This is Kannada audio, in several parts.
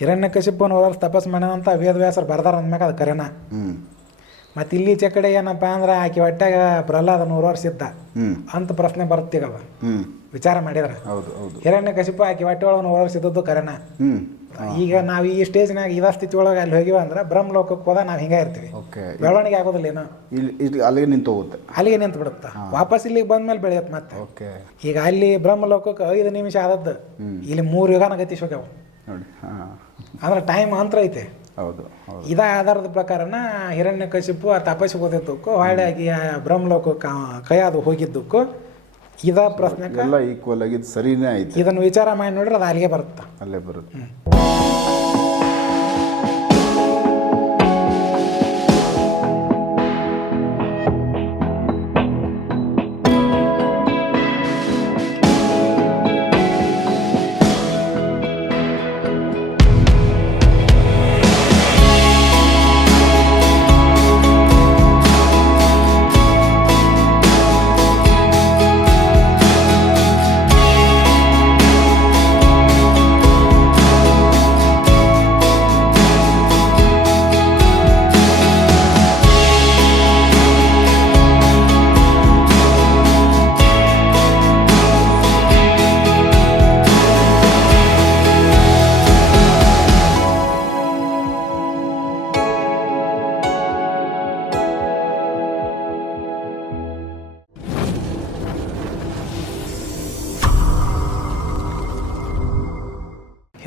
ಹಿರಣ್ಯ ಕಶಿಪನ ವರ್ಷ ತಪಸ್ ಮಾಡ್ಯಾನಂತ ವೇದವ್ಯಾಸರು ಬರ್ದಾರ ಅಂದ್ಮ್ಯಾಗ ಅದು ಕರೆನ. ಮತ್ತು ಇಲ್ಲಿ ಈಚೆ ಕಡೆ ಏನಪ್ಪ ಅಂದ್ರೆ ಆಕೆ ಹೊಟ್ಟೆಗ ಪ್ರಹ್ಲಾದ ನೂರು ವರ್ಷ ಇದ್ದ. ಅಂತ ಪ್ರಶ್ನೆ ಬರ್ತೀಗವ ವಿಚಾರ ಮಾಡಿದ್ರೆ. ಹಿರಣ್ಯ ಕಶಿಪ ಆಕೆ ಹೊಟ್ಟೆ ಒಳಗೆ ನೂರು ವರ್ಷ ಇದ್ದದ್ದು ಕರೆನ. ಈಗ ನಾವು ಈ ಸ್ಟೇಜ್ನಾಗ ಇದ ಸ್ಥಿತಿ ಒಳಗೆ ಅಲ್ಲಿ ಹೋಗಿವ ಅಂದ್ರೆ ಬ್ರಹ್ಮಲೋಕಕ್ಕೆ ಹೋದ ನಾವು ಹಿಂಗೆ ಇರ್ತೀವಿ. ಬೆಳವಣಿಗೆ ಆಗೋದಿಲ್ಲ ಏನೋ ಅಲ್ಲಿಗೆ ನಿಂತು ಹೋಗುತ್ತೆ ಅಲ್ಲಿಗೆ ನಿಂತು ಬಿಡುತ್ತೆ. ವಾಪಸ್ ಇಲ್ಲಿಗೆ ಬಂದ್ಮೇಲೆ ಬೆಳೆಯತ್ ಮತ್ತೆ. ಓಕೆ. ಈಗ ಅಲ್ಲಿ ಬ್ರಹ್ಮಲೋಕಕ್ಕೆ ಐದು ನಿಮಿಷ ಆದದ್ದು. ಇಲ್ಲಿ ಮೂರು ಯುಗಾನ ಗತಿ ಹೋಗ್ಯಾವ ನೋಡಿ ಅಂದ್ರೆ ಟೈಮ್ ಅಂತರ ಐತೆ. ಹೌದು ಇದ ಆಧಾರದ ಪ್ರಕಾರನ ಹಿರಣ್ಯ ಕಶಿಪು ಆ ತಪಸ್ಸು ಓದಿದ್ದಕ್ಕೂ ಬ್ರಹ್ಮಲೋಕ ಬ್ರಹ್ಮಲೋಕಕ್ಕೆ ಕೈಯಾದು ಹೋಗಿದ್ದಕ್ಕೂ ಇದ ಪ್ರಶ್ನೆ ಎಲ್ಲ ಈಕ್ವಲ್ ಆಗಿ ಸರಿನೇ ಐತೆ. ಇದನ್ನು ವಿಚಾರ ಮಾಡಿ ನೋಡ್ರೆ ಅದು ಅಲ್ಲಿಗೆ ಬರುತ್ತೆ. ಅಲ್ಲೇ ಬರುತ್ತೆ.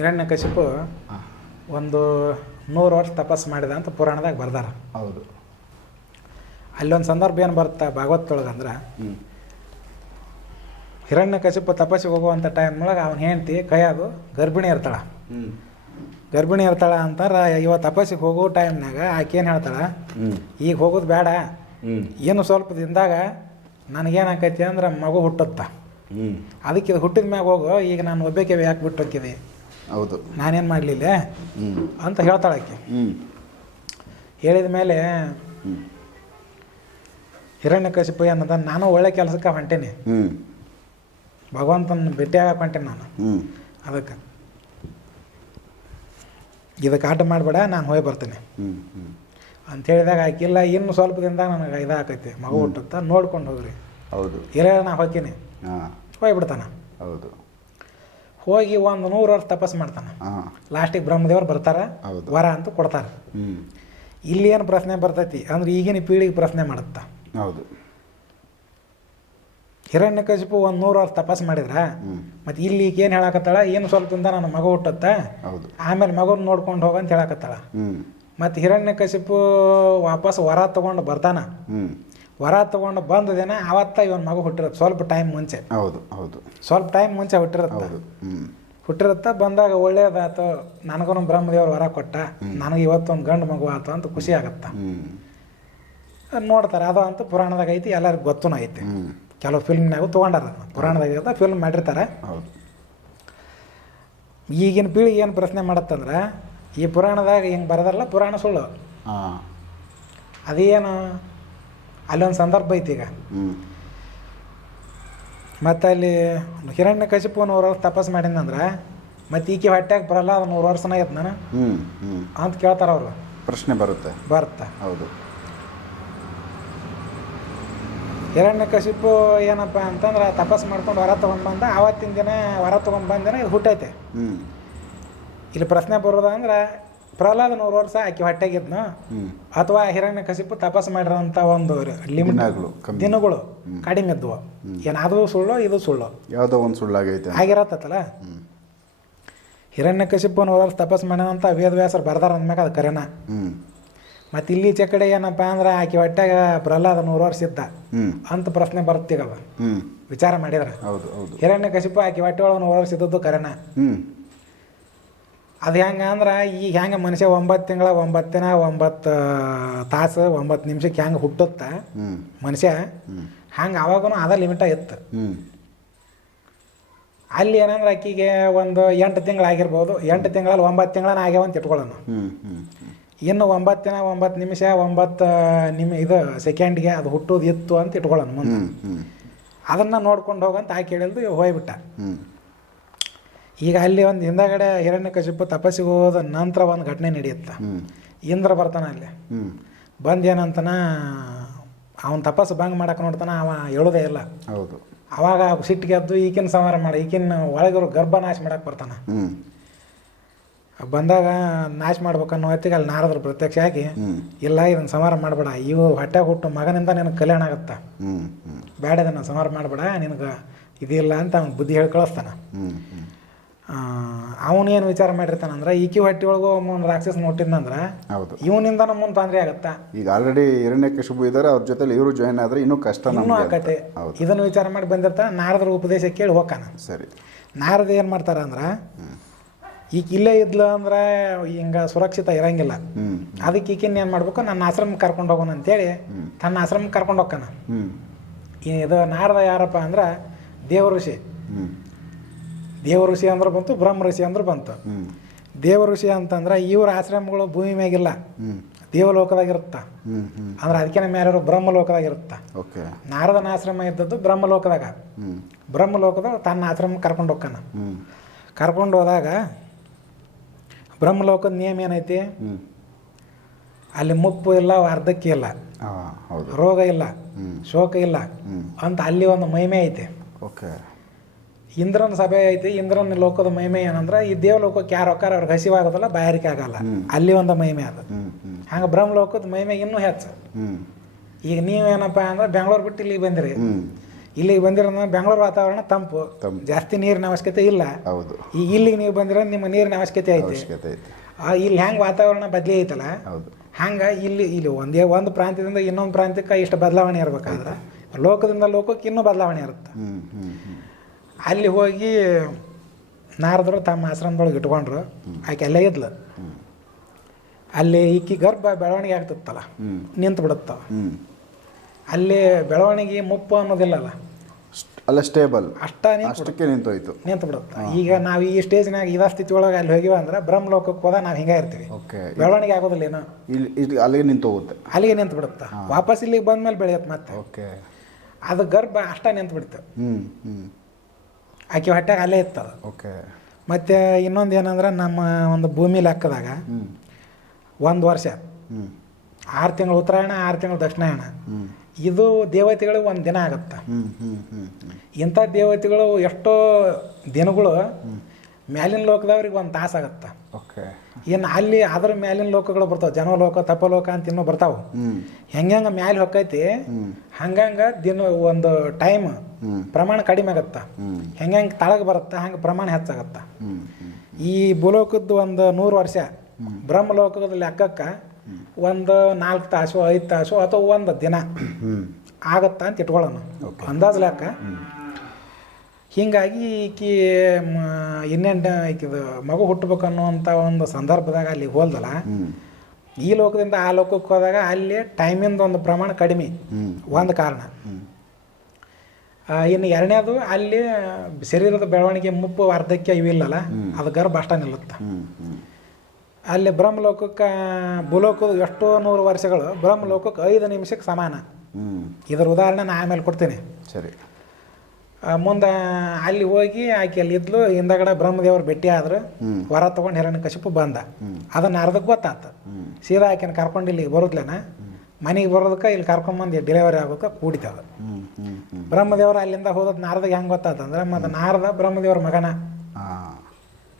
ಹಿರಣ್ಯ ಕಶಿಪು ಒಂದು ನೂರು ವರ್ಷ ತಪಸ್ಸು ಮಾಡಿದ ಅಂತ ಪುರಾಣದಾಗ ಬರ್ದಾರ. ಹೌದು. ಅಲ್ಲೊಂದು ಸಂದರ್ಭ ಏನು ಬರುತ್ತೆ ಭಾಗವತೊಳಗೆ ಅಂದ್ರೆ? ಹ್ಞೂ ಹಿರಣ್ಯ ಕಶಿಪು ತಪಸ್ಸಿಗೆ ಹೋಗುವಂಥ ಟೈಮ್ನೊಳಗೆ ಅವ್ನ ಹೆಂಡ್ತಿ ಕೈಯಾಗು ಗರ್ಭಿಣಿ ಇರ್ತಾಳೆ. ಗರ್ಭಿಣಿ ಇರ್ತಾಳ ಅಂತಾರೆ ಇವ ತಪಸ್ಸಿಗೆ ಹೋಗೋ ಟೈಮ್ನಾಗ ಆಕೆ ಏನು ಹೇಳ್ತಾಳೆ? ಈಗ ಹೋಗೋದು ಬೇಡ ಏನು ಸ್ವಲ್ಪ ದಿನದಾಗ ನನಗೇನಾಕೈತಿ ಅಂದ್ರೆ ಮಗು ಹುಟ್ಟುತ್ತ. ಅದಕ್ಕೆ ಇದು ಹುಟ್ಟಿದ ಮ್ಯಾಗ ಹೋಗು ಈಗ ನಾನು ಒಬ್ಬಕ್ಕೆ ಯಾಕೆ ಬಿಟ್ಟು ಹೋಗಿದ್ದೆ ಹೌದು. ನಾನೇನು ಮಾಡಲಿಲ್ಲ? ಅಂತ ಹೇಳ್ತಾಳೆ ಆಕೆ. ಹ್ಞೂ ಹೇಳಿದ ಮೇಲೆ ಹ್ಞೂ ಹಿರಣ್ಯ ಕಶಿಪು ಏನದ ನಾನು ಒಳ್ಳೆ ಕೆಲಸಕ್ಕೆ ಹೊಂಟೇನಿ. ಭಗವಂತನ ಭೇಟಿಯಾಗಕ್ಕೆ ಹೊಂಟೇನಿ ನಾನು. ಅದಕ್ಕೆ. ಇದಕ್ಕೆ ಆಟ ಮಾಡಬೇಡ ನಾನು ಹೋಗಿ ಬರ್ತೀನಿ. ಅಂತ ಹೇಳಿದಾಗ ಆಕಿಲ್ಲ ಇನ್ನು ಸ್ವಲ್ಪ ದಿನದಾಗ ನನಗೆ ಇದಾಕೈತಿ. ಮಗು ಹುಟ್ಟುತ್ತ ನೋಡ್ಕೊಂಡು ಹೋಗ್ರಿ. ಹೌದು. ಹಿರಿಯ ನಾ ಹೋಗ್ತೀನಿ ಹೋಗ್ಬಿಡ್ತಾನೆ. ಹೌದು. ಹೋಗಿ ಒಂದು ನೂರು ವರ್ಷ ತಪಸ್ಸು ಮಾಡ್ತಾನೆ. ಲಾಸ್ಟಿಗೆ ಬ್ರಹ್ಮದೇವರು ಬರ್ತಾರೆ. ವರ ಅಂತ ಕೊಡ್ತಾರೆ. ಇಲ್ಲಿ ಏನು ಪ್ರಶ್ನೆ ಬರ್ತೈತಿ? ಅಂದ್ರೆ ಈಗಿನ ಪೀಳಿಗೆ ಪ್ರಶ್ನೆ ಮಾಡುತ್ತಾ. ಹೌದು. ಹಿರಣ್ಯ ಕಶಿಪು ಒಂದು ನೂರು ವರ್ಷ ತಪಸ್ಸು ಮಾಡಿದ್ರ ಮತ್ತು ಇಲ್ಲಿ ಈಗ ಏನು ಹೇಳಕತ್ತಾಳ? ಏನು ಸ್ವಲ್ಪ ತಿಂದ ನನ್ನ ಮಗ ಹುಟ್ಟತ್ತ? ಹೌದು. ಆಮೇಲೆ ಮಗನ ನೋಡ್ಕೊಂಡು ಹೋಗಂತ ಹೇಳಕತ್ತಾಳ. ಮತ್ತು ಹಿರಣ್ಯ ಕಶಿಪು ವಾಪಸ್ ವರ ತಗೊಂಡು ಬರ್ತಾನ. ವರ ತಗೊಂಡು ಬಂದ ದಿನ ಅವತ್ತ ಇವನ್ ಮಗು ಹುಟ್ಟಿರತ್ತೆ. ಸ್ವಲ್ಪ ಟೈಮ್ ಮುಂಚೆ. ಹೌದು ಹೌದು. ಸ್ವಲ್ಪ ಟೈಮ್ ಮುಂಚೆ ಹುಟ್ಟಿರುತ್ತೆ. ಹ್ಞೂ ಬಂದಾಗ ಒಳ್ಳೇದಾಯ್ತು. ನನಗೂ ಬ್ರಹ್ಮದೇವ್ರ ವರ ಕೊಟ್ಟ. ನನಗೆ ಇವತ್ತೊಂದು ಗಂಡು ಮಗು ಆಯ್ತು ಅಂತ ಖುಷಿ ಆಗತ್ತ. ನೋಡ್ತಾರೆ ಅದು ಅಂತ ಪುರಾಣದಾಗ ಐತಿ ಎಲ್ಲರಿಗೂ ಗೊತ್ತೂ ಐತಿ. ಕೆಲವು ಫಿಲ್ಮ್ನಾಗೂ ತೊಗೊಂಡಾರ. ಪುರಾಣದಾಗ ಫಿಲ್ಮ್ ಮಾಡಿರ್ತಾರೆ. ಹೌದು. ಈಗಿನ ಪೀಳಿಗೆ ಏನು ಪ್ರಶ್ನೆ ಮಾಡತ್ತಂದ್ರೆ ಈ ಪುರಾಣದಾಗ ಹಿಂಗೆ ಬರೋದಲ್ಲ ಪುರಾಣ ಸುಳ್ಳು. ಅದೇನು? ಅಲ್ಲೊಂದು ಸಂದರ್ಭ ಐತಿ ಈಗ. ಮತ್ತು ಅಲ್ಲಿ ಹಿರಣ್ಯ ಕಶಿಪು ನೂರು ವರ್ಷ ತಪಸ್ ಮಾಡಿದಂದ್ರೆ ಮತ್ತು ಈಕೆ ಹೊಟ್ಟೆಗೆ ಬರಲ್ಲ ಅದು ನೂರು ವರ್ಷನ ಆಯ್ತು ನಾನು? ಅಂತ ಕೇಳ್ತಾರ ಅವರು. ಪ್ರಶ್ನೆ ಬರುತ್ತೆ. ಬರುತ್ತೆ ಹೌದು. ಹಿರಣ್ಯ ಕಶಿಪು ಏನಪ್ಪ ಅಂತಂದ್ರೆ ತಪಸ್ ಮಾಡ್ಕೊಂಡು ಹೊರ ತೊಗೊಂಡು ಬಂದ ಆವತ್ತಿನ ದಿನ ಹೊರ ತೊಗೊಂಡು ಬಂದಿನ ಇದು ಹುಟ್ಟೈತೆ. ಇಲ್ಲಿ ಪ್ರಶ್ನೆ ಬರೋದಂದ್ರೆ ಪ್ರಹ್ಲಾದ ನೂರು ವರ್ಷ ಆಕೆ ಹೊಟ್ಟೆಗಿದ್ನ. ಅಥವಾ ಹಿರಣ್ಯ ಕಸಿಪು ತಪಸ್ ಮಾಡಿರೋಂಥ ಒಂದು ಲಿಮಿಟ್ ದಿನಗಳು ಕಡಿಮೆ ಇದ್ವು. ಏನು ಅದು ಸುಳ್ಳು ಇದು ಸುಳ್ಳು? ಯಾವುದೋ ಒಂದು ಸುಳ್ಳಾಗೈತೆ ಆಗಿರತ್ತಲ್ಲ ಹಿರಣ್ಯ ಕಸಿಪು ನೂರು ವರ್ಷ ತಪಸ್ ಮಾಡ್ಯಾನಂತ ವೇದವ್ಯಾಸರು ಬರ್ದಾರ ಅಂದ್ಮ್ಯಾಗ ಅದು ಕರೆನ. ಮತ್ತು ಇಲ್ಲಿ ಚಕಡೆ ಕಡೆ ಏನಪ್ಪ ಅಂದ್ರೆ ಆಕೆ ಹೊಟ್ಟೆಗ ಪ್ರಹ್ಲಾದ ನೂರು ವರ್ಷ ಇದ್ದ ಅಂತ ಪ್ರಶ್ನೆ ಬರುತ್ತೀಗಲ್ಲ ಹ್ಞೂ ವಿಚಾರ ಮಾಡಿದ್ರೆ. ಹಿರಣ್ಯ ಕಸಿಪು ಆಕೆ ಹೊಟ್ಟೆ ಒಳಗೆ ನೂರು ವರ್ಷ ಇದ್ದದ್ದು ಕರೆನ ಅದು ಹೆಂಗೆ ಅಂದ್ರೆ ಈಗ ಹೆಂಗೆ ಮನುಷ್ಯ ಒಂಬತ್ತು ತಿಂಗಳ ಒಂಬತ್ತು ದಿನ ಒಂಬತ್ತು ತಾಸು ಒಂಬತ್ತು ನಿಮಿಷಕ್ಕೆ ಹೆಂಗೆ ಹುಟ್ಟುತ್ತ? ಮನುಷ್ಯ ಹಂಗೆ ಅವಾಗೂ ಅದ ಲಿಮಿಟ ಇತ್ತು. ಅಲ್ಲಿ ಏನಂದ್ರೆ ಆಕಿಗೆ ಒಂದು ಎಂಟು ತಿಂಗಳಾಗಿರ್ಬೋದು ಎಂಟು ತಿಂಗಳಲ್ಲಿ ಒಂಬತ್ತು ತಿಂಗಳನ್ನ ಆಗ್ಯಾವ ಅಂತ ಇಟ್ಕೊಳ್ಳೋಣ ಇನ್ನು ಒಂಬತ್ತು ದಿನ ಒಂಬತ್ತು ನಿಮಿಷ ಒಂಬತ್ತು ನಿಮ್ ಇದು ಸೆಕೆಂಡ್ಗೆ ಅದು ಹುಟ್ಟೋದು ಇತ್ತು ಅಂತ ಇಟ್ಕೊಳ್ಳೋಣ ಮುಂದೆ. ಅದನ್ನು ನೋಡ್ಕೊಂಡು ಹೋಗಂತ ಆಕೆ ಹೇಳಿದ್ದು ಹೋಗ್ಬಿಟ್ಟ. ಈಗ ಅಲ್ಲಿ ಒಂದು ಹಿಂದಗಡೆ ಹಿರಣ್ಯ ಕಶಿಪು ತಪಸ್ಸಿಗೆ ಹೋದ ನಂತರ ಒಂದು ಘಟನೆ ನಡೆಯುತ್ತೆ. ಇಂದ್ರ ಬರ್ತಾನೆ ಅಲ್ಲಿ. ಬಂದ ಏನಂತಾನ ಅವನ ತಪಸ್ಸು ಭಂಗ ಮಾಡಕ್ಕೆ ನೋಡ್ತಾನೆ ಅವ ಹೇಳೋದೇ ಇಲ್ಲ. ಹೌದು. ಅವಾಗ ಸಿಟ್ಟಿಗೆ ಎದ್ದು ಈಕಿನ ಸಂಹಾರ ಮಾಡಿ ಈಕಿನ ಒಳಗಿರೋ ಗರ್ಭ ನಾಶ ಮಾಡಕ್ಕೆ ಬರ್ತಾನೆ. ಬಂದಾಗ ನಾಶ ಮಾಡ್ಬೇಕನ್ನೋ ಹೊತ್ತಿಗೆ ಅಲ್ಲಿ ನಾರದ್ರು ಪ್ರತ್ಯಕ್ಷ ಆಗಿ ಇಲ್ಲ ಇದನ್ನು ಸಂಹಾರ ಮಾಡಬೇಡ ಇವು ಹೊಟ್ಟೆ ಹುಟ್ಟು ಮಗನಿಂದ ನಿನಗೆ ಕಲ್ಯಾಣ ಆಗುತ್ತಾ. ಬೇಡ ಇದನ್ನು ಸಂಹಾರ ಮಾಡಬೇಡ ನಿನಗೆ ಇದಿಲ್ಲ ಅಂತ ಅವ್ನು ಬುದ್ಧಿ ಹೇಳಿ ಕಳಿಸ್ತಾನೆ ಅವನೇನು ವಿಚಾರ ಮಾಡಿರ್ತಾನಂದ್ರೆ ಈಕಿ ಹೊಟ್ಟೆ ಒಳಗೂ ಒಂದು ರಾಕ್ಷಸ ನೋಟಿದ್ನಂದ್ರೆ ಹೌದು. ಇವನಿಂದ ನಮ್ಮೊಂದು ತೊಂದರೆ ಆಗತ್ತಾ? ಈಗ ಆಲ್ರೆಡಿ ಹಿರಣ್ಯಕಶಿಪು ಇದ್ದಾರೆ ಅವ್ರ ಜೊತೆಲಿ ಇವರು ಜಾಯ್ನ್ ಆದ್ರೆ ಇನ್ನೂ ಕಷ್ಟ ಇನ್ನೂ ಆಕತೆ ಹೌದು. ಇದನ್ನು ವಿಚಾರ ಮಾಡಿ ಬಂದಿರ್ತಾನೆ ನಾರದ್ರ ಉಪದೇಶ ಕೇಳಿ ಹೋಗ್ತಾನ. ಸರಿ. ನಾರದ ಏನು ಮಾಡ್ತಾರ ಅಂದ್ರೆ ಈಗ ಇಲ್ಲೇ ಇದ್ಲು ಅಂದ್ರೆ ಹಿಂಗೆ ಸುರಕ್ಷಿತ ಇರಂಗಿಲ್ಲ. ಅದಕ್ಕೆ ಈಕಿನ ಏನು ಮಾಡ್ಬೇಕು ನನ್ನ ಆಶ್ರಮಕ್ಕೆ ಕರ್ಕೊಂಡು ಹೋಗೋಣ ಅಂತೇಳಿ ತನ್ನ ಆಶ್ರಮಕ್ಕೆ ಕರ್ಕೊಂಡು ಹೋಗ್ತಾನ. ಇದು ನಾರದ ಯಾರಪ್ಪ ಅಂದ್ರೆ ದೇವ ಋಷಿ ದೇವ ಋಷಿ ಅಂದ್ರೆ ಬಂತು ಬ್ರಹ್ಮ ಋಷಿ ಅಂದ್ರೆ ಬಂತು. ದೇವ ಋಷಿ ಅಂತಂದ್ರೆ ಇವರ ಆಶ್ರಮಗಳು ಭೂಮಿ ಮ್ಯಾಗಿಲ್ಲ. ದೇವಲೋಕದಾಗಿರುತ್ತ. ಅಂದ್ರೆ ಅದಕ್ಕೆ ಮೇಲೆ ಬ್ರಹ್ಮಲೋಕದಾಗಿರುತ್ತ. ಓಕೆ. ನಾರದನ ಆಶ್ರಮ ಇದ್ದದ್ದು ಬ್ರಹ್ಮಲೋಕದಾಗ. ಬ್ರಹ್ಮಲೋಕದಾಗ ತನ್ನ ಆಶ್ರಮ ಕರ್ಕೊಂಡು ಹೋಗ್ತಾನ. ಕರ್ಕೊಂಡು ಹೋದಾಗ ಬ್ರಹ್ಮಲೋಕದ ನಿಯಮ ಏನೈತಿ? ಅಲ್ಲಿ ಮುಪ್ಪು ಇಲ್ಲ ಅರ್ಧಕ್ಕೆ ಇಲ್ಲ. ಹೌದು. ರೋಗ ಇಲ್ಲ. ಶೋಕ ಇಲ್ಲ. ಅಂತ ಅಲ್ಲಿ ಒಂದು ಮಹಿಮೆ ಐತೆ. ಓಕೆ. ಇಂದ್ರನ ಸಭೆ ಐತಿ ಇಂದ್ರನ ಲೋಕದ ಮಹಿಮೆ ಏನಂದ್ರೆ ಈ ದೇವಲೋಕಕ್ಕೆ ಯಾರು ಹೊಕ್ಕಾರ ಅವ್ರಿಗೆ ಹಸಿವಾಗೋದಲ್ಲ ಬಾಯಾರಿಕೆ ಆಗಲ್ಲ. ಅಲ್ಲಿ ಒಂದು ಮಹಿಮೆ ಅದು. ಹಂಗ ಬ್ರಹ್ಮಲೋಕದ ಮಹಿಮೆ ಇನ್ನೂ ಹೆಚ್ಚು. ಈಗ ನೀವು ನೀವೇನಪ್ಪ ಅಂದ್ರೆ ಬೆಂಗಳೂರು ಬಿಟ್ಟು ಇಲ್ಲಿಗೆ ಬಂದಿರಿ. ಇಲ್ಲಿಗೆ ಬಂದಿರೋದು ಬೆಂಗಳೂರು ವಾತಾವರಣ ತಂಪು. ಜಾಸ್ತಿ ನೀರಿನ ಅವಶ್ಯಕತೆ ಇಲ್ಲ. ಹೌದು. ಈಗ ಇಲ್ಲಿಗೆ ನೀವು ಬಂದಿರೋ ನಿಮ್ಮ ನೀರಿನ ಅವಶ್ಯಕತೆ ಐತಿ. ಇಲ್ಲಿ ಹೆಂಗೆ ವಾತಾವರಣ ಬದಲಿ ಐತಲ್ಲ ಹೌದು. ಹಂಗೆ ಇಲ್ಲಿ ಇಲ್ಲಿ ಒಂದೇ ಒಂದು ಪ್ರಾಂತ್ಯದಿಂದ ಇನ್ನೊಂದು ಪ್ರಾಂತ್ಯಕ್ಕೆ ಇಷ್ಟು ಬದಲಾವಣೆ ಇರಬೇಕಾದ್ರೆ ಲೋಕದಿಂದ ಲೋಕಕ್ಕೆ ಇನ್ನೂ ಬದಲಾವಣೆ ಇರುತ್ತೆ. ಅಲ್ಲಿ ಹೋಗಿ ನಾರದರು ತಮ್ಮ ಆಶ್ರಮದೊಳಗೆ ಇಟ್ಕೊಂಡ್ರು. ಆಕೆ ಅಲ್ಲೇ ಇದ್ಲು. ಅಲ್ಲಿ ಈಕಿ ಗರ್ಭ ಬೆಳವಣಿಗೆ ಆಗ್ತಿತ್ತಲ್ಲ ನಿಂತು ಬಿಡುತ್ತವ. ಅಲ್ಲಿ ಬೆಳವಣಿಗೆ ಮುಪ್ಪು ಅನ್ನೋದಿಲ್ಲಲ್ಲ? ಅಲ್ಲ ಸ್ಟೇಬಲ್ ಅಷ್ಟ ನಿಂತು ಅಷ್ಟಕ್ಕೆ ನಿಂತೋಯ್ತು. ನಿಂತು ಬಿಡುತ್ತೆ. ಈಗ ನಾವು ಈ ಸ್ಟೇಜ್ನಾಗ ಇದ ಸ್ಥಿತಿ ಒಳಗೆ ಅಲ್ಲಿ ಹೋಗಿವ ಅಂದ್ರೆ ಬ್ರಹ್ಮಲೋಕಕ್ಕೆ ಹೋದ ನಾವು ಹಿಂಗೆ ಇರ್ತೀವಿ. ಬೆಳವಣಿಗೆ ಆಗೋದಿಲ್ಲ ಏನೋ ಇಲ್ಲಿ ಅಲ್ಲಿಗೆ ನಿಂತೋಗುತ್ತೆ. ಅಲ್ಲಿಗೆ ನಿಂತು ಬಿಡುತ್ತೆ. ವಾಪಸ್ ಇಲ್ಲಿಗೆ ಬಂದ್ಮೇಲೆ ಬೆಳೆಯುತ್ತೆ ಮತ್ತೆ. ಓಕೆ. ಅದು ಗರ್ಭ ಅಷ್ಟ ನಿಂತು ಬಿಡ್ತು ಹ್ಞೂ ಹ್ಞೂ ಆಕೆ ಹೊಟ್ಟೆಗೆ ಅಲ್ಲೇ ಇತ್ತದ. ಓಕೆ. ಮತ್ತು ಇನ್ನೊಂದು ಏನಂದ್ರೆ ನಮ್ಮ ಒಂದು ಭೂಮಿ ಲೆಕ್ಕದಾಗ ಒಂದು ವರ್ಷ. ಆರು ತಿಂಗಳು ಉತ್ತರಾಯಣ ಆರು ತಿಂಗಳು ದಕ್ಷಿಣಾಯಣ. ಇದು ದೇವತೆಗಳಿಗೆ ಒಂದು ದಿನ ಆಗುತ್ತೆ. ಇಂಥ ದೇವತೆಗಳು ಎಷ್ಟೋ ದಿನಗಳು ಮ್ಯಾಲಿನ ಲೋಕದವ್ರಿಗೆ ಒಂದು ತಾಸು ಆಗುತ್ತೆ. ಓಕೆ ಇನ್ನು ಅಲ್ಲಿ ಅದ್ರ ಮ್ಯಾಲಿನ ಲೋಕಗಳು ಬರ್ತಾವೆ. ಜನಲೋಕ ತಪಲೋಕ ಅಂತ ಇನ್ನೂ ಬರ್ತಾವೆ. ಹೆಂಗಂಗೆ ಹೆಂಗೆ ಮ್ಯಾಲೆ ಹೊಕ್ಕೈತಿ? ಹಂಗಂಗೆ ದಿನ ಒಂದು ಟೈಮ್ ಪ್ರಮಾಣ ಕಡಿಮೆ ಆಗತ್ತೆ. ಹೆಂಗಂಗೆ ಹೆಂಗೆ ಹೆಂಗೆ ತಳಗೆ ಬರುತ್ತೆ ಹಂಗೆ ಪ್ರಮಾಣ ಹೆಚ್ಚಾಗತ್ತೆ. ಈ ಭೂಲೋಕದ್ದು ಒಂದು ನೂರು ವರ್ಷ. ಬ್ರಹ್ಮ ಲೋಕದ ಲೆಕ್ಕಕ್ಕೆ ಒಂದು ನಾಲ್ಕು ತಾಸು ಐದು ತಾಸು ಅಥವಾ ಒಂದು ದಿನ ಆಗತ್ತಾ ಅಂತ ಇಟ್ಕೊಳ್ಳೋಣ. ಅಂದಾಜು ಲೆಕ್ಕ ಹೀಗಾಗಿ ಈಕಿ ಇನ್ನೆಂಟು ಈಕಿದು ಮಗು ಹುಟ್ಟಬೇಕು ಅನ್ನುವಂಥ ಒಂದು ಸಂದರ್ಭದಾಗ ಅಲ್ಲಿ ಹೋಲ್ದಲ್ಲ ಈ ಲೋಕದಿಂದ ಆ ಲೋಕಕ್ಕೆ ಹೋದಾಗ ಅಲ್ಲಿ ಟೈಮಿಂದ ಒಂದು ಪ್ರಮಾಣ ಕಡಿಮೆ. ಒಂದು ಕಾರಣ. ಇನ್ನು ಎರಡನೇದು ಅಲ್ಲಿ ಶರೀರದ ಬೆಳವಣಿಗೆ ಮುಪ್ಪು ಅರ್ಧಕ್ಕೆ ಇವಿಲ್ಲಲ್ಲ ಅದು ಗರ್ಭ ಅಷ್ಟ ನಿಲ್ಲುತ್ತೆ. ಅಲ್ಲಿ ಬ್ರಹ್ಮಲೋಕಕ್ಕೆ ಭೂಲೋಕದ ಎಷ್ಟೋ ನೂರು ವರ್ಷಗಳು ಬ್ರಹ್ಮಲೋಕಕ್ಕೆ ಐದು ನಿಮಿಷಕ್ಕೆ ಸಮಾನ. ಇದರ ಉದಾಹರಣೆ ನಾ ಆಮೇಲೆ ಕೊಡ್ತೀನಿ. ಸರಿ. ಮುಂದೆ ಅಲ್ಲಿ ಹೋಗಿ ಆಕೆ ಅಲ್ಲಿ ಇದ್ಲು ಹಿಂದಗಡೆ ಬ್ರಹ್ಮದೇವರು ಭೇಟಿ ಆದ್ರು. ವರ ತೊಗೊಂಡು ಹಿರಣ್ಯ ಕಶಿಪು ಬಂದ. ಅದನ್ನ ಅರ್ಧಕ್ಕೆ ಗೊತ್ತಾತು. ಸೀದಾ ಆಕೆನ ಕರ್ಕೊಂಡು ಇಲ್ಲಿ ಬರುದ್ಲೇನ? ಮನೆಗೆ ಬರೋದಕ್ಕೆ ಇಲ್ಲಿ ಕರ್ಕೊಂಬಂದು ಡೆಲಿವರಿ ಆಗೋಕೆ ಕೂಡಿತದ ಬ್ರಹ್ಮದೇವರು ಅಲ್ಲಿಂದ ಹೋದದ್ದು ನಾರದಗೆ ಹೆಂಗೆ ಗೊತ್ತಾತಂದ್ರೆ ಮತ್ತು ನಾರದ ಬ್ರಹ್ಮದೇವರ ಮಗನ.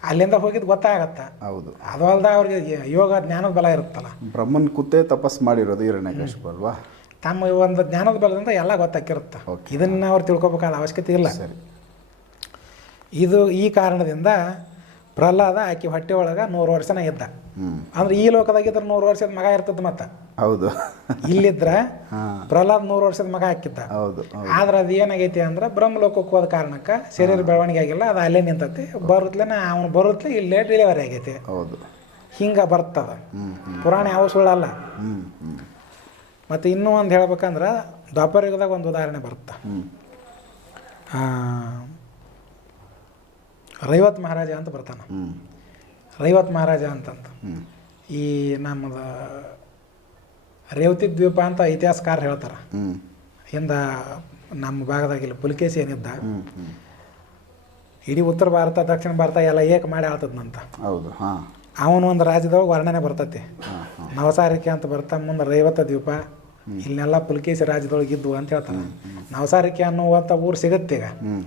ಅಲ್ಲಿಂದ ಹೋಗಿದ್ದು ಗೊತ್ತಾಗತ್ತ. ಹೌದು. ಅದು ಅಲ್ದ ಅವ್ರಿಗೆ ಯೋಗ ಜ್ಞಾನದ ಬಲ ಇರುತ್ತಲ್ಲ. ಬ್ರಹ್ಮನ್ ಕೂತೇ ತಪಸ್ ಮಾಡಿರೋದು ಹಿರಣ್ಯಕಶಿಪು ಅಲ್ವಾ? ತಮ್ಮ ಒಂದು ಜ್ಞಾನದ ಬಲದಿಂದ ಎಲ್ಲ ಗೊತ್ತಾಕಿರುತ್ತೆ. ಇದನ್ನು ಇದನ್ನ ಅವ್ರು ತಿಳ್ಕೊಬೇಕಾದ ಅವಶ್ಯಕತೆ ಇಲ್ಲ. ಸರಿ. ಇದು ಈ ಕಾರಣದಿಂದ ಪ್ರಹ್ಲಾದ ಆಕೆ ಹೊಟ್ಟೆ ಒಳಗೆ ನೂರು ವರ್ಷನ ಇದ್ದ. ಅಂದ್ರೆ ಈ ಲೋಕದಾಗಿದ್ರೆ ನೂರು ವರ್ಷದ ಮಗ ಇರ್ತದ ಮತ್ತೆ. ಹೌದು. ಇಲ್ಲಿದ್ರೆ ಪ್ರಹ್ಲಾದ್ ನೂರು ವರ್ಷದ ಮಗ ಹಾಕಿದ್ದ. ಹೌದು ಆದ್ರೆ ಅದು ಏನಾಗೈತಿ ಅಂದ್ರೆ ಬ್ರಹ್ಮಲೋಕಕ್ಕೆ ಹೋದ ಕಾರಣಕ್ಕೆ ಶರೀರ ಬೆಳವಣಿಗೆ ಆಗಿಲ್ಲ ಅದು ಅಲ್ಲೇ ನಿಂತತಿ. ಬರುತ್ತಲೇನ ಅವನು ಬರುತ್ತಲೇ ಇಲ್ಲೇ ಡೆಲಿವರಿ ಆಗೈತಿ. ಹೌದು. ಹಿಂಗೆ ಬರ್ತದ. ಪುರಾಣ ಯಾವ ಸುಳ್ಳಲ್ಲ. ಮತ್ತು ಇನ್ನೂ ಒಂದು ಹೇಳ್ಬೇಕಂದ್ರೆ ದ್ವಾಪರಯುಗದಾಗ ಒಂದು ಉದಾಹರಣೆ ಬರುತ್ತೆ? ರೈವತ್ ಮಹಾರಾಜ ಅಂತ ಬರ್ತಾನೆ. ರೈವತ್ ಮಹಾರಾಜ ಅಂತಂತ. ಈ ನಮ್ಮದು ರೇವತಿ ದ್ವೀಪ ಅಂತ ಇತಿಹಾಸಕಾರ ಹೇಳ್ತಾರೆ. ಹಿಂದ ನಮ್ಮ ಭಾಗದಾಗ ಇಲ್ಲಿ ಪುಲಿಕೇಶಿ ಏನಿದ್ದ? ಇಡೀ ಉತ್ತರ ಭಾರತ ದಕ್ಷಿಣ ಭಾರತ ಎಲ್ಲ ಏಕ ಮಾಡಿ ಆಳ್ತದ್ನಂತ. ಹೌದು ಹಾಂ. ಅವನು ಒಂದು ರಾಜ್ಯದೊಳಗೆ ವರ್ಣನೆ ಬರ್ತೈತಿ. ನವಸಾರಿಕೆ ಅಂತ ಬರ್ತಾ ಮುಂದೆ ರೈವತ ದ್ವೀಪ ಇಲ್ಲೆಲ್ಲ ಪುಲಕೇಶಿ ರಾಜ್ಯದೊಳಗೆ ಇದ್ವು ಅಂತ ಹೇಳ್ತಾರೆ. ನವಸಾರಿಕೆ ಅನ್ನುವಂಥ ಊರು ಸಿಗುತ್ತೆ ಈಗ.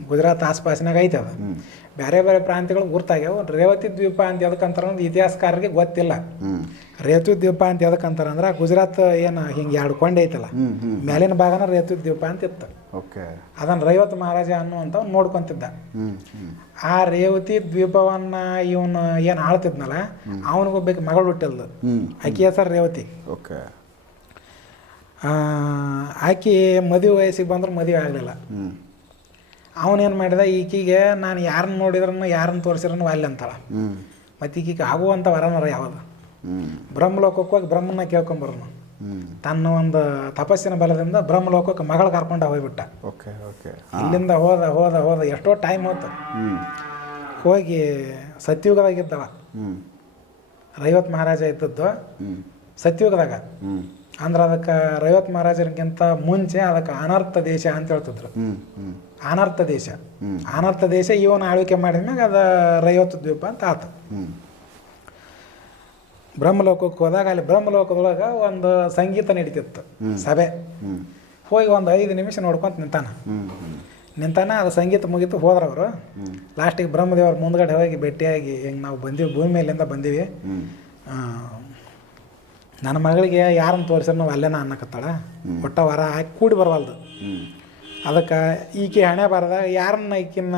ಗುಜರಾತ್ ಆಸ್ಪಾಸಿನಾಗ ಐತೆ ಅದು. ಬೇರೆ ಬೇರೆ ಪ್ರಾಂತ್ಯಗಳು ಗುರ್ತಾಗ್ಯಾವ. ರೇವತಿ ದ್ವೀಪ ಅಂತ ಎದಕ್ಕಂತಾರ ಅಂದ್ರೆ ಇತಿಹಾಸಕಾರರಿಗೆ ಗೊತ್ತಿಲ್ಲ. ರೇತು ದ್ವೀಪ ಅಂತ ಎದಕ್ಕಂತಾರ ಅಂದ್ರೆ ಗುಜರಾತ್ ಏನು ಹಿಂಗೆ ಎರಡು ಕೊಂಡೆ ಐತಲ್ಲ ಮೇಲಿನ ಭಾಗನ ರೇತು ದ್ವೀಪ ಅಂತ ಇತ್ತು. ಓಕೆ. ಅದನ್ನು ರೈವತ್ ಮಹಾರಾಜ ಅನ್ನುವಂಥ ನೋಡ್ಕೊಂತಿದ್ದ. ಆ ರೇವತಿ ದ್ವೀಪವನ್ನ ಇವನು ಏನು ಆಳ್ತಿದ್ನಲ್ಲ ಅವನಿಗೊಬ್ಬ ಮಗಳು ಹುಟ್ಟಿಲ್ದು. ಆಕೆ ಹೆಸರು ರೇವತಿ. ಆಕಿ ಮದುವೆ ವಯಸ್ಸಿಗೆ ಬಂದ್ರೆ ಮದುವೆ ಆಗಲಿಲ್ಲ. ಅವನೇನು ಮಾಡಿದ ಈಕಿಗೆ ನಾನು ಯಾರನ್ನ ನೋಡಿದ್ರೂ ಯಾರನ್ನ ತೋರಿಸಿದ್ರು ಅಲ್ಲಿ ಅಂತಾಳ. ಮತ್ತು ಈಕಿಗೆ ಆಗುವಂಥ ವರನರ ಯಾವುದು. ಬ್ರಹ್ಮಲೋಕಕ್ಕೆ ಹೋಗಿ ಬ್ರಹ್ಮನ ಕೇಳ್ಕೊಂಬರೋನು. ತನ್ನ ಒಂದು ತಪಸ್ಸಿನ ಬಲದಿಂದ ಬ್ರಹ್ಮಲೋಕಕ್ಕೆ ಮಗಳು ಕರ್ಕೊಂಡು ಹೋಗ್ಬಿಟ್ಟ. Okay okay. ಇಲ್ಲಿಂದ ಹೋದ ಹೋದ ಹೋದ ಎಷ್ಟೋ ಟೈಮ್ ಹೋಯ್ತು ಹೋಗಿ ಸತ್ಯುಗದಾಗಿದ್ದವ ರೈವತ್ ಮಹಾರಾಜ ಇದ್ದದ್ದು. ಸತ್ಯುಗದಾಗ. ಅಂದ್ರೆ ಅದಕ್ಕೆ ರೈವತ್ ಮಹಾರಾಜರಿಗಿಂತ ಮುಂಚೆ ಅದಕ್ಕೆ ಅನರ್ಥ ದೇಶ ಅಂತ ಹೇಳ್ತಿದ್ರು. ಅನರ್ಥ ದೇಶ. ಅನರ್ಥ ದೇಶ ಇವನ ಆಳ್ವಿಕೆ ಮಾಡಿದ್ಮ್ಯಾಗ ಅದು ರೈವತ್ ದ್ವೀಪ ಅಂತ ಆತು. ಬ್ರಹ್ಮಲೋಕಕ್ಕೆ ಹೋದಾಗ ಅಲ್ಲಿ ಬ್ರಹ್ಮಲೋಕದೊಳಗೆ ಒಂದು ಸಂಗೀತ ನಡೀತಿತ್ತು. ಸಭೆ. ಹೋಗಿ ಒಂದು ಐದು ನಿಮಿಷ ನೋಡ್ಕೊಂತ ನಿಂತಾನ. ನಿಂತಾನ ಅದು ಸಂಗೀತ ಮುಗೀತು ಹೋದ್ರವರು. ಅವರು ಲಾಸ್ಟಿಗೆ ಬ್ರಹ್ಮದೇವ್ರ ಮುಂದ್ಗಡೆ ಹೋಗಿ ಭೇಟಿಯಾಗಿ ಹಿಂಗೆ ನಾವು ಬಂದೀವಿ ಭೂಮಿ ಮೇಲಿಂದ ಬಂದೀವಿ ನನ್ನ ಮಗಳಿಗೆ ಯಾರನ್ನ ತೋರಿಸಿದ್ರು ನಾವು ಅಲ್ಲೇನ ಅನ್ನಕತ್ತಾಳ. ಒಟ್ಟ ವರ ಹಾಕಿ ಕೂಡಿ ಬರವಲ್ದು. ಅದಕ್ಕೆ ಈಕೆ ಹಣೆ ಬರದಾಗ ಯಾರನ್ನ ಈಕಿನ್ನ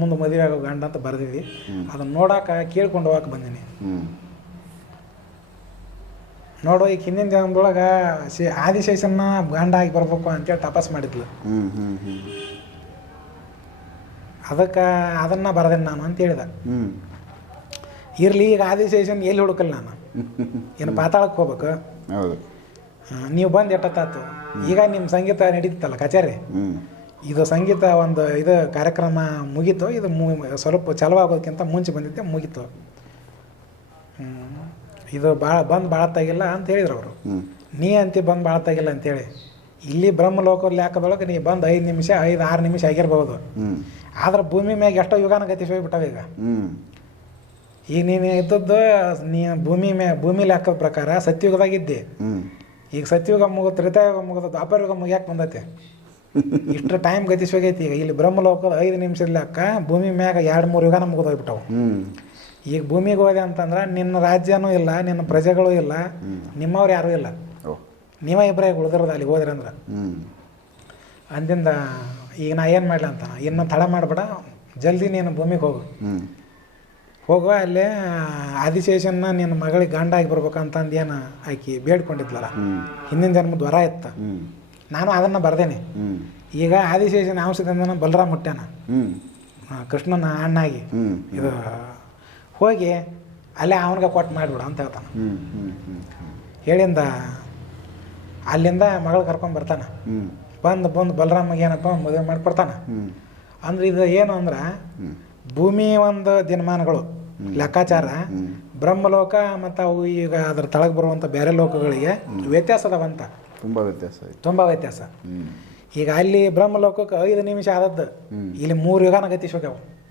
ಮುಂದೆ ಮದುವೆ ಆಗೋ ಗಂಡ ಅಂತ ಬರೆದಿದ್ವಿ. ಅದನ್ನ ನೋಡಾಕ ಕೇಳ್ಕೊಂಡು ಹೋಗಕ್ಕೆ ಬಂದೀನಿ. ನೋಡು ಈಗ ಹಿಂದಿನ ದಿನದೊಳಗ ಶೇ ಆದಿಶೇಷನ್ನ ಗಂಡ ಆಗಿ ಬರ್ಬೇಕು ಅಂತೇಳಿ ತಪಸ್ ಮಾಡಿದ್ಲು. ಅದಕ್ಕೆ ಅದನ್ನು ಬರೆದೇನೆ ನಾನು ಅಂತ ಹೇಳಿದೆ. ಇರಲಿ ಈಗ ಆದಿಶೇಷನ್ ಎಲ್ಲಿ ಹುಡುಕಲ್ಲ ನಾನು? ಏನು ಪಾತಾಳಕ್ಕೆ ಹೋಗ್ಬೇಕು? ಹೌದು. ನೀವು ಬಂದು ಎಟ್ಟತ್ತಾತು ಈಗ ನಿಮ್ಮ ಸಂಗೀತ ನಡೀತಲ್ಲ ಕಚೇರಿ? ಇದು ಸಂಗೀತ ಒಂದು ಇದು ಕಾರ್ಯಕ್ರಮ ಮುಗೀತು ಇದು ಮು ಸ್ವಲ್ಪ ಚಲವಾಗೋದಕ್ಕಿಂತ ಮುಂಚೆ ಬಂದಿದ್ದೆ ಮುಗೀತು. ಇದು ಭಾಳ ಬಂದು ಭಾಳ ತಾಗಿಲ್ಲ ಅಂತ ಹೇಳಿದ್ರು ಅವರು. ನೀ ಅಂತಿ ಬಂದು ಭಾಳ ತಾಗಿಲ್ಲ ಅಂತೇಳಿ. ಇಲ್ಲಿ ಬ್ರಹ್ಮಲೋಕದಲ್ಲಿ ಹಾಕೋದೊಳಗೆ ನೀ ಬಂದು ಐದು ನಿಮಿಷ ಐದು ಆರು ನಿಮಿಷ ಆಗಿರ್ಬೋದು ಆದ್ರೆ ಭೂಮಿ ಮ್ಯಾಗ ಎಷ್ಟೋ ಯುಗಾನ ಗತಿ ಹೋಗ್ಬಿಟ್ಟವ ಈಗ ಈಗ ನೀನು ಇದ್ದದ್ದು ನೀ ಭೂಮಿ ಮೇ ಭೂಮಿ ಲೆಕ್ಕದ ಪ್ರಕಾರ ಸತ್ಯಯುಗದಾಗ ಇದ್ದೆ ಈಗ ಸತ್ಯುಗ ಮುಗಿದು ತ್ರೇತಾಯುಗ ಮುಗಿದು ದ್ವಾಪರಯುಗ ಮುಗಿಯಾಕೆ ಬಂದೈತೆ? ಇಷ್ಟು ಟೈಮ್ ಗತಿಸೋಗೈತಿ ಈಗ. ಇಲ್ಲಿ ಬ್ರಹ್ಮಲೋಕದ ಐದು ನಿಮಿಷದ ಲೆಕ್ಕ ಭೂಮಿ ಮ್ಯಾಗ ಎರಡು ಮೂರು ಯುಗನ ಮುಗಿದೋಗ್ಬಿಟ್ಟವು. ಈಗ ಭೂಮಿಗೆ ಹೋದೆ ಅಂತಂದ್ರೆ ನಿನ್ನ ರಾಜ್ಯನೂ ಇಲ್ಲ ನಿನ್ನ ಪ್ರಜೆಗಳು ಇಲ್ಲ ನಿಮ್ಮವ್ರು ಯಾರೂ ಇಲ್ಲ. ನೀವೇ ಇಬ್ಬರೇ ಉಳಿದಿರೋದು ಅಲ್ಲಿ ಹೋದ್ರೆ ಅಂದ್ರೆ. ಅಂದಿಂದ ಈಗ ನಾ ಏನು ಮಾಡಲಿ ಅಂತ ಇನ್ನು ತಡ ಮಾಡಬೇಡ ಜಲ್ದಿ ನೀನು ಭೂಮಿಗೆ ಹೋಗು. ಹೋಗುವ ಅಲ್ಲೇ ಆದಿಶೇಷನ್ನ ನಿನ್ನ ಮಗಳಿಗೆ ಗಂಡ ಆಗಿ ಬರ್ಬೇಕಂತಂದು ಏನು ಆಕಿ ಬೇಡ್ಕೊಂಡಿದ್ಲಲ್ಲ. ಹಿಂದಿನ ಜನ್ಮದ ವರ ಇತ್ತ. ನಾನು ಅದನ್ನು ಬರ್ದೇನೆ. ಈಗ ಆದಿಶೇಷನ್ ಅಂಶದಿಂದ ಬಲರಾಮ್ ಹುಟ್ಟ್ಯಾನ. ಕೃಷ್ಣನ ಅಣ್ಣಾಗಿ. ಇದು ಹೋಗಿ ಅಲ್ಲೇ ಅವನಿಗೆ ಕೊಟ್ಟು ಮಾಡಿಬಿಡು ಅಂತ ಹೇಳ್ತಾನೆ. ಹೇಳಿಂದ ಅಲ್ಲಿಂದ ಮಗಳು ಕರ್ಕೊಂಡು ಬರ್ತಾನೆ. ಬಂದು ಬಂದು ಬಲರಾಮಗೆ ಏನಪ್ಪ ಮದುವೆ ಮಾಡಿಕೊಡ್ತಾನೆ. ಅಂದ್ರೆ ಇದು ಏನು ಅಂದ್ರೆ ಭೂಮಿ ಒಂದು ದಿನಮಾನಗಳು. ಲೆಕ್ಕಾಚಾರ ಬ್ರಹ್ಮಲೋಕ ಮತ್ತು ಅವು ಈಗ ಅದ್ರ ತಳಗೆ ಬರುವಂಥ ಬೇರೆ ಲೋಕಗಳಿಗೆ ವ್ಯತ್ಯಾಸ ಅದಾವಂತ ತುಂಬ ವ್ಯತ್ಯಾಸ ತುಂಬ ವ್ಯತ್ಯಾಸ. ಈಗ ಅಲ್ಲಿ ಬ್ರಹ್ಮಲೋಕಕ್ಕೆ ಐದು ನಿಮಿಷ ಆದದ್ದು. ಇಲ್ಲಿ ಮೂರು ಯುಗಾನ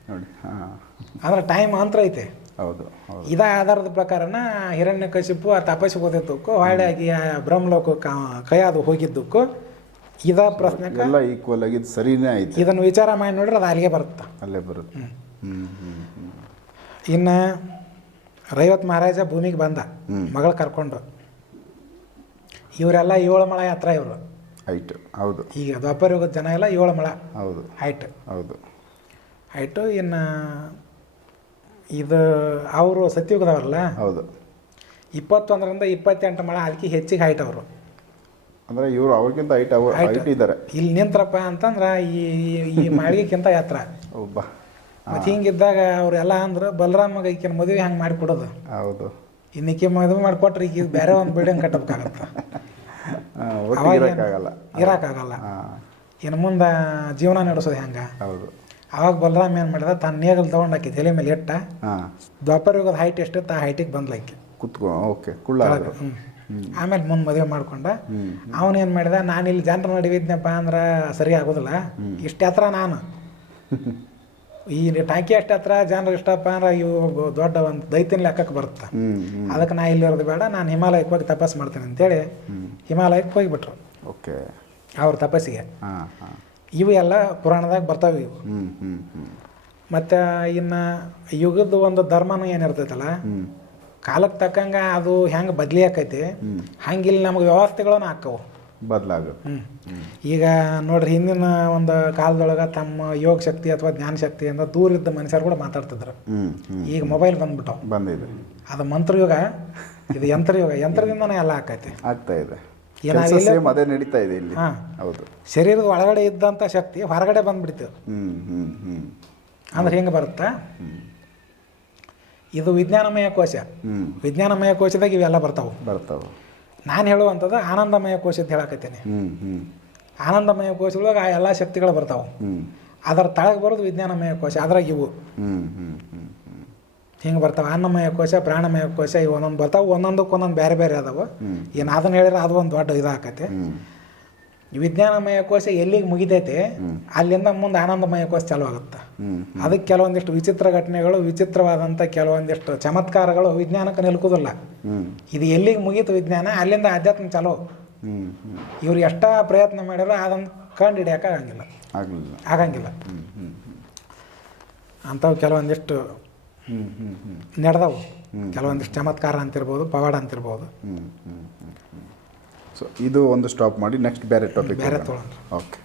ನೋಡಿ ಹಾಂ. ಅಂದ್ರೆ ಟೈಮ್ ಅಂತರ ಐತೆ. ಹೌದು ಇದ ಆಧಾರದ ಪ್ರಕಾರನ ಹಿರಣ್ಯ ಕಶಿಪು ಆ ತಪಸ್ಸಿ ಓದಿದ್ದಕ್ಕೂ ಹೊಳ್ಳಿ ಆ ಬ್ರಹ್ಮಲೋಕಕ್ಕೆ ಕೈ ಅದು ಹೋಗಿದ್ದಕ್ಕೂ ಇದ ಪ್ರಶ್ನೆ ಎಲ್ಲ ಈಕ್ವಲ್ ಆಗಿದ್ದು ಸರಿನೇ ಆಯ್ತು. ಇದನ್ನು ವಿಚಾರ ಮಾಡಿ ನೋಡ್ರೆ ಅದು ಅಲ್ಲಿಗೆ ಬರುತ್ತೆ. ಅಲ್ಲೇ ಬರುತ್ತೆ. ಹ್ಞೂ ಹ್ಞೂ ಹ್ಞೂ ಇನ್ನು ರೈವತ್ ಮಹಾರಾಜ ಭೂಮಿಗೆ ಬಂದ. ಮಗಳು ಕರ್ಕೊಂಡು ಇವರೆಲ್ಲ ಏಳು ಮಳ ಹತ್ರ ಇವರು. ಹೈಟ್ ಹೌದು. ಈಗ ದ್ವಾಪರ ಯುಗದ ಜನ ಎಲ್ಲ ಏಳು ಮಳ. ಹೌದು ಹೈಟ್ ಹೌದು. ಹೈಟು ಇನ್ನು ಇದು ಅವರು ಸತ್ಯುಗದವ್ರಲ್ಲ ಹೌದು. ಇಪ್ಪತ್ತೊಂದರಿಂದ ಇಪ್ಪತ್ತೆಂಟು ಮಳ ಅದಕ್ಕೆ ಹೆಚ್ಚಿಗೆ ಹೈಟ್ ಅವರು. ಅಂದರೆ ಇವರು ಅವ್ರಿಗಿಂತ ಹೈಟ್ ಅವ್ರು ಹೈಟ್ ಇದ್ದಾರೆ. ಇಲ್ಲಿ ನಿಂತ್ರಪ್ಪ ಅಂತಂದ್ರೆ ಈ ಈ- ಮಾಳಿಗೆಕ್ಕಿಂತ ಎತ್ತರ ಒಬ್ಬ. ಮತ್ತು ಹಿಂಗಿದ್ದಾಗ ಅವರೆಲ್ಲ ಅಂದ್ರೆ ಬಲರಾಮಗ ಈಕಿನ ಮದುವೆ ಹಂಗೆ ಮಾಡಿಕೊಡೋದು. ಹೌದು. ಇನ್ನಿಕೆ ಮದುವೆ ಮಾಡಿಕೊಟ್ರೆ ಈಗ ಬೇರೆ ಒಂದು ಬಿಲ್ಡಿಂಗ್ ಕಟ್ಟಬೇಕಾಗತ್ತ. ಇರೋಕ್ಕಾಗಲ್ಲ. ಇರೋಕ್ಕಾಗಲ್ಲ. ಇನ್ನು ಮುಂದೆ ಜೀವನ ನಡೆಸೋದು ಹೆಂಗೆ? ಹೌದು. ಅವಾಗ ಬಲರಾಮ್ ಏನು ಮಾಡಿದ ತನ್ನ ನೇಗಲ್ ತೊಗೊಂಡು ಆಕಿ ತಲೆ ಮೇಲೆ ಇಟ್ಟ ದ್ವಾಪರ ಯುಗದ ಹೈಟ್ ಎಷ್ಟು ಆ ಹೈಟಿಗೆ ಬಂದ್ಲಾಕಿ ಕುತ್ಕೊ ಓಕೆ ಕುಳ್ಳ ಆಮೇಲೆ ಮುಂದೆ ಮದುವೆ ಮಾಡ್ಕೊಂಡ ಅವನು ಅವನೇನು ಮಾಡಿದ ನಾನು ಇಲ್ಲಿ ಜನರ ನಡುವಿದ್ನಪ್ಪ ಅಂದ್ರೆ ಸರಿ ಆಗೋದಿಲ್ಲ. ಇಷ್ಟು ಹತ್ರ ನಾನು. ಈ ಟಾಕಿ ಅಷ್ಟು ಹತ್ರ ಜನರು ಇಷ್ಟಪ್ಪ ಅಂದ್ರೆ ಇವು ದೊಡ್ಡ ಒಂದು ದೈತ್ಯನ ಲೆಕ್ಕಕ್ಕೆ ಬರುತ್ತೆ. ಅದಕ್ಕೆ ನಾ ಇಲ್ಲಿರೋದು ಬೇಡ ನಾನು ಹಿಮಾಲಯಕ್ಕೆ ಹೋಗಿ ತಪಸ್ಸು ಮಾಡ್ತೇನೆ ಅಂತೇಳಿ ಹಿಮಾಲಯಕ್ಕೆ ಹೋಗಿಬಿಟ್ರು. ಓಕೆ. ಅವ್ರ ತಪಸ್ಸಿಗೆ. ಇವು ಎಲ್ಲ ಪುರಾಣದಾಗ ಬರ್ತಾವೆ ಇವು. ಮತ್ತು ಇನ್ನು ಯುಗದ ಒಂದು ಧರ್ಮನೂ ಏನಿರ್ತೈತಲ್ಲ ಕಾಲಕ್ಕೆ ತಕ್ಕಂಗೆ ಅದು ಹೆಂಗೆ ಬದಲಿ ಆಕೈತಿ ಹಂಗಿಲ್ಲಿ ನಮಗೆ ವ್ಯವಸ್ಥೆಗಳನ್ನು ಹಾಕ್ಕವು ಬದಲಾಗುತ್ತೆ ಈಗ ನೋಡ್ರಿ ಹಿಂದಿನ ಒಂದು ಕಾಲದೊಳಗೆ ತಮ್ಮ ಯೋಗ ಶಕ್ತಿ ಅಥವಾ ಜ್ಞಾನ ಶಕ್ತಿಯಿಂದ ದೂರ ಇದ್ದ ಮನುಷ್ಯರು ಕೂಡ ಮಾತಾಡ್ತಿದ್ರು. ಈಗ ಮೊಬೈಲ್ ಬಂದ್ಬಿಟ್ಟು ಬಂದಿದೆ. ಅದು ಮಂತ್ರಯುಗ ಇದು ಯಂತ್ರಯುಗ. ಯಂತ್ರದಿಂದನೇ ಎಲ್ಲ ಆಕೈತಿ. ಆಗ್ತಾ ಇದೆ. ಅದೇ ನಡೀತಾ ಇದೆ ಇಲ್ಲಿ. ಹೌದು. ಶರೀರದ ಒಳಗಡೆ ಇದ್ದಂಥ ಶಕ್ತಿ ಹೊರಗಡೆ ಬಂದ್ಬಿಡ್ತು. ಅಂದ್ರೆ ಹೆಂಗೆ ಬರುತ್ತಾ? ಇದು ವಿಜ್ಞಾನಮಯ ಕೋಶ. ವಿಜ್ಞಾನಮಯ ಕೋಶದಾಗ ಇವೆಲ್ಲ ಬರ್ತಾವೆ. ಬರ್ತಾವೆ. ನಾನು ಹೇಳುವಂಥದ್ದು ಆನಂದಮಯ ಕೋಶ ಅಂತ ಹೇಳಕತ್ತೀನಿ. ಆನಂದಮಯ ಕೋಶದೊಳಗೆ ಆ ಎಲ್ಲ ಶಕ್ತಿಗಳು ಬರ್ತಾವೆ. ಅದರ ತಳಗೆ ಬರೋದು ವಿಜ್ಞಾನಮಯ ಕೋಶ ಅದ್ರಾಗ ಇವು. ಹಿಂಗೆ ಬರ್ತಾವೆ. ಅನ್ನಮಯ ಕೋಶ ಪ್ರಾಣಮಯ ಕೋಶ ಇವು ಒಂದೊಂದು ಬರ್ತಾವೆ. ಒಂದೊಂದಕ್ಕೆ ಒಂದೊಂದು ಬೇರೆ ಬೇರೆ ಅದಾವೆ. ಏನು ಅದನ್ನು ಹೇಳಿದ್ರೆ ಅದು ಒಂದು ದೊಡ್ಡ ಇದಾಕೈತೆ ಹ್ಞೂ ಈ ವಿಜ್ಞಾನಮಯ ಕೋಶ ಎಲ್ಲಿಗೆ ಮುಗಿತೈತೆ ಅಲ್ಲಿಂದ ಮುಂದೆ ಆನಂದಮಯ ಕೋಶ ಚಾಲು ಆಗುತ್ತೆ. ಅದಕ್ಕೆ ಕೆಲವೊಂದಿಷ್ಟು ವಿಚಿತ್ರ ಘಟನೆಗಳು ವಿಚಿತ್ರವಾದಂಥ ಕೆಲವೊಂದಿಷ್ಟು ಚಮತ್ಕಾರಗಳು ವಿಜ್ಞಾನಕ್ಕೆ ನಿಲ್ಕೋದಿಲ್ಲ ಇದು ಎಲ್ಲಿಗೆ ಮುಗೀತು ವಿಜ್ಞಾನ ಅಲ್ಲಿಂದ ಆಧ್ಯಾತ್ಮ ಚಲೋ. ಇವ್ರು ಎಷ್ಟ ಪ್ರಯತ್ನ ಮಾಡಿದ್ರು ಅದನ್ನು ಕಂಡು ಹಿಡಿಯೋಕೆ ಆಗಂಗಿಲ್ಲ. ಆಗಂಗಿಲ್ಲ. ಅಂಥವು ಕೆಲವೊಂದಿಷ್ಟು ನಡೆದವು. ಕೆಲವೊಂದಿಷ್ಟು ಚಮತ್ಕಾರ ಅಂತಿರ್ಬೋದು ಪವಾಡ ಅಂತಿರ್ಬೋದು. ಸೊ ಇದು ಒಂದು ಸ್ಟಾಪ್ ಮಾಡಿ ನೆಕ್ಸ್ಟ್ ಬೇರೆ ಟಾಪಿಕ್ ಬೇರೆ ತೊಗೊಂಡ್ರು. ಓಕೆ